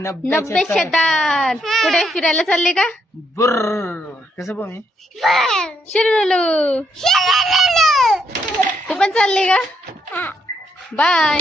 नब्बे शेतात कुठे? फिरायला चालले का? बुर्र. कसं मी? शिरलो तू पण चालले का? बाय.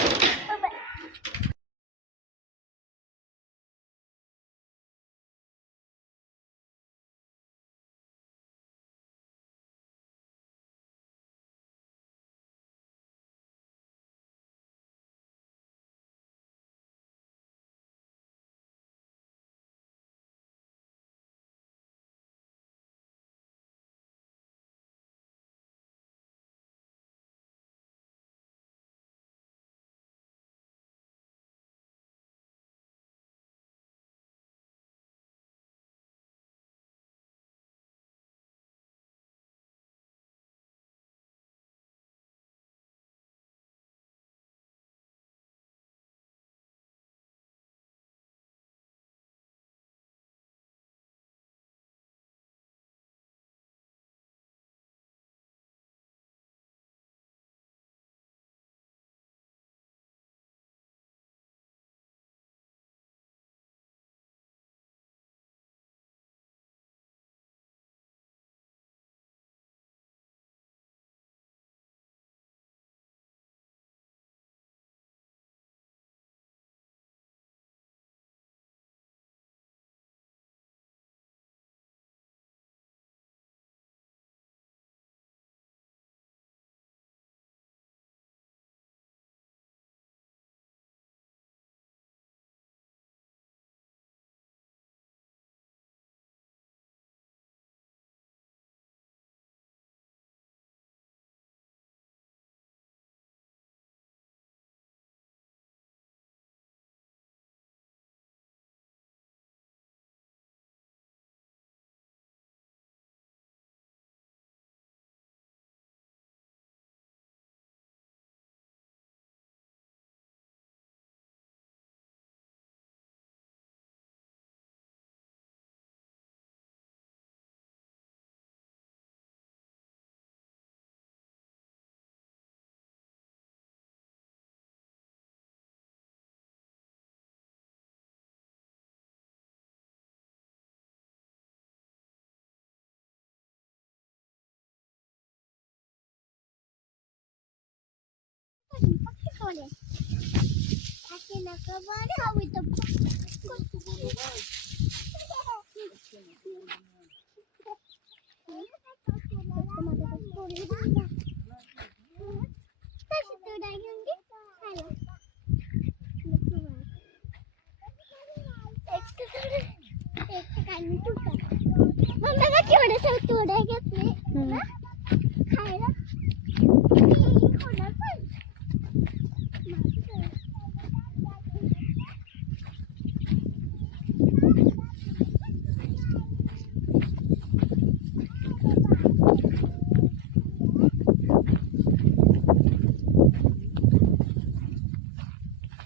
ખોલે આખી નકર બને હવે તો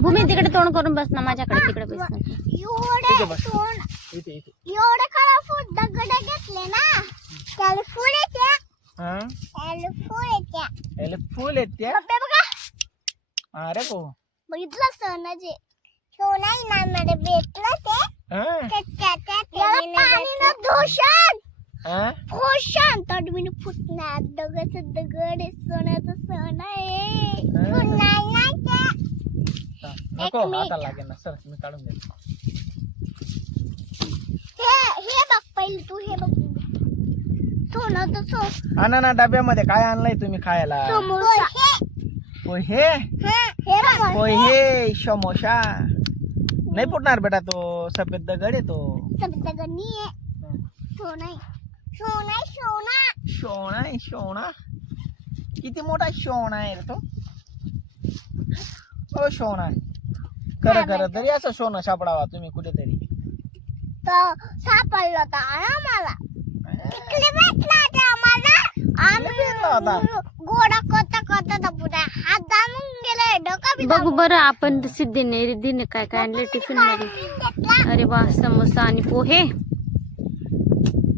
भूमी तिकडे तोंड करून बस ना माझ्याकडे तिकडे बस ना. एवढे. सोन कलरफुल दगड घेतले ना. त्याला फुल येते हा? त्याला फुल येते फुल बघा. अरे हो बघितलं सोनाचे सोनाई ना मध्ये भेटलं ते. हा? त्याच्या त्या पाणी दूषण. हा तर मी फुटणार. दगडाचं दगड आहे सोन्याचं सोनं आहे. हा. फुटणार नाही ते नको मिनिट. आता लागेल ना. सर मी काढून देतो. हे हे बघ पहिले तू हे बघ. सोनं तर सो आणा ना डब्यामध्ये काय आणलंय तुम्ही खायला? समोसा. पोहे. हे पोहे समोसा. नाही फुटणार बेटा तो. सफेद दगड आहे तो. सब दगड नाही. आहे सोना सोना. आहे किती मोठा सोना आहे रे तो. हो सोना खरं खरं. तरी असं सोनं सापडावा तुम्ही कुठेतरी. तर सापडलं होतं आम्हाला. तिकडे भेटला होता आम्हाला. भेटला होता? आम्ही गोडा करता करता तर पुढे हात जाणून गेलाय डोका बी बघू बरं आपण सिद्धीने रिद्धीने काय काय आणले टिफिनमध्ये? अरे वा समोसा आणि पोहे वाव टिफिन आणला मस्त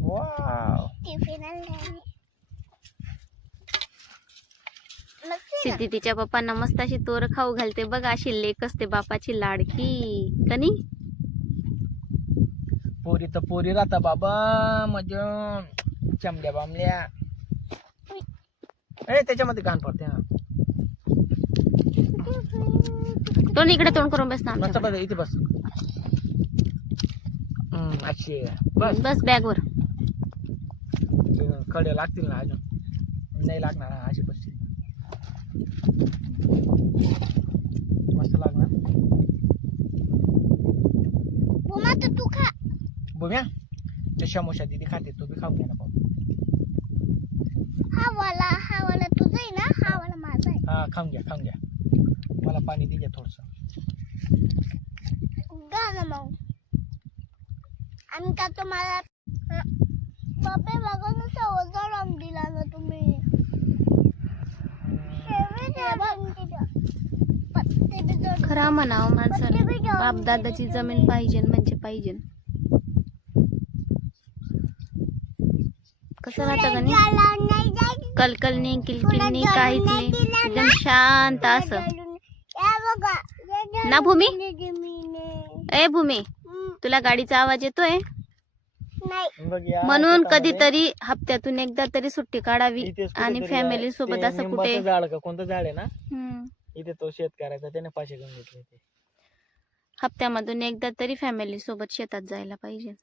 सिद्धी तिच्या पप्पांना मस्त अशी तोर खाऊ घालते. बघ अशी लेक असते बापाची लाडकी. कनी पोरी तर पोरी राहता बाबा. म्हणजे चमड्या बामल्या. ए त्याच्यामध्ये कान पडते हा. तो इकडे तोंड करून बस ना इथे. बस. बस. बॅग वर ते कडे लागतील ना अजून. नाही लागणार अशी बस मस्त लागणार. तू खा. बघूया ते समोसा दिदी खाते तू बी खाऊन घ्या ना भाऊ हा वाला हा वाला तुझा आहे ना? हा वाला माझा आहे. हा खाऊन घ्या खाऊन घ्या. मला पाणी दे थोडस. गा ना मग. आणि का तुम्हाला पप्पे बघा ना सवजा रंग दिला ना तुम्ही खरा म्हणावं माणसाला. बाप दादाची जमीन पाहिजे म्हणजे पाहिजे. कसं राहतं जायचं. कलकल नाही किलकिल नाही काहीच नाही. एकदम शांत असं. ना भूमी? ए भूमी तुला गाडीचा आवाज येतोय? या म्हणून शेतामध्ये कधीतरी हप्त्यातून एकदा तरी सुट्टी काढावी आणि फॅमिली. सोबत ते असं निंबाचं कुठे झाड का? कोणतं झाड आहे ना? हम्म. इथे तो शेत करायचा त्याने पाचशे घेऊन घेतले ते हप्त्यामधून एकदा तरी फॅमिली सोबत शेतात जायला पाहिजे.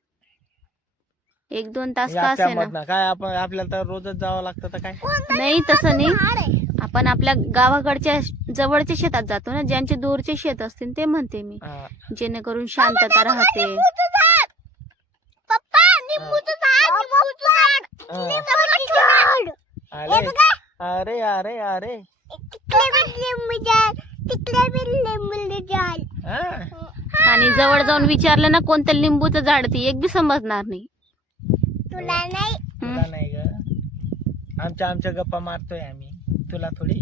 एक दोन तास या का असे ना त्यामधनं काय आपण आपल्याला तर रोजच जावं लागतं तर काय? नाही तसं नाही. आपण आपल्या गावाकडच्या जवळच्या शेतात जातो ना ज्यांचे दूरचे शेत असतील ते म्हणते मी. हा. जेणेकरून शांतता राहते निंबूचं झाड पप्पा निंबूचं झाड निंबूचं झाड हा. निंबूचं झाड अरे अरे अरे हा. आणि जवळ जाऊन विचारलं ना कोणतं लिंबूचं झाड ती एक बी समजणार नाही. तुला नाही. तुला नाही ग. आमच्या आमच्या गप्पा मारतोय आम्ही. तुला थोडी?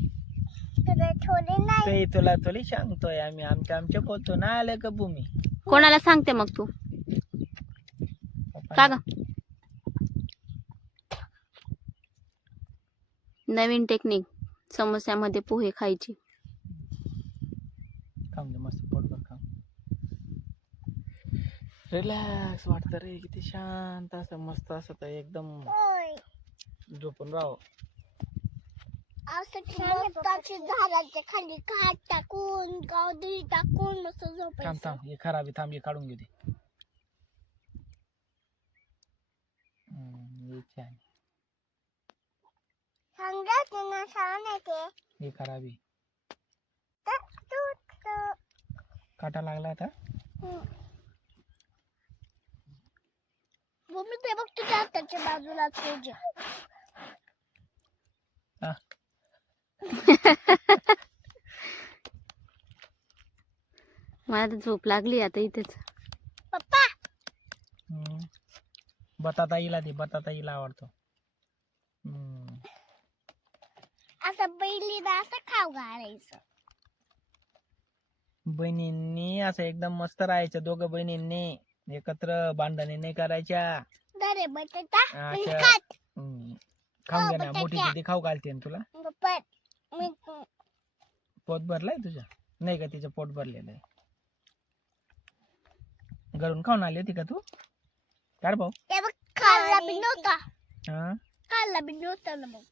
तुला थोडे नाही. ते तुला थोडी सांगतोय आम्ही. आमच्या आमच्या बोलतो ना आले का भूमी. कोणाला सांगते मग तू? का ग नवीन टेक्निक समोस्यामध्ये पोहे खायची. मस्त पोटभर रिलॅक्स वाटतं रे किती शांत असं मस्त असं तर एकदम झोपून राह. असं मस्ताची झाडाच्या खाली खाट टाकून टाकून मस्त थांब झोपायचं. थांब हे खराबी थांब हे काढून घेऊ दे. हम्म, हे छान त्यांना छान आहे ते. हे खराबी तर तू तर- काटा लागला आता. मम्मी ते बघ तुझ्या हाताच्या बाजूला तुझ्या. हा. मला तर झोप लागली आता इथेच. पप्पा. हम्म. बटाटा हिला दे बटाटा आवडतो हम्म. असं बैलीला असं खाऊ घालायचं. बहिणींनी असं एकदम मस्त राहायचं दोघं बहिणींनी. एकत्र भांडणे नाही करायच्या. दरे बटाटा आणि अच्छा. खात. हम्म. खाऊन घे ना. बटाट्या. मोठी किती खाऊ घालते ना तुला. पप्पा मी पोट भरलाय तुझं? नाही का तिचं पोट भरलेलं आहे? घरून खाऊन आली होती का तू? काय रे भाऊ. ते बघ खाल्ला बी नव्हता. हा? खाल्ला बी नव्हता ना मग.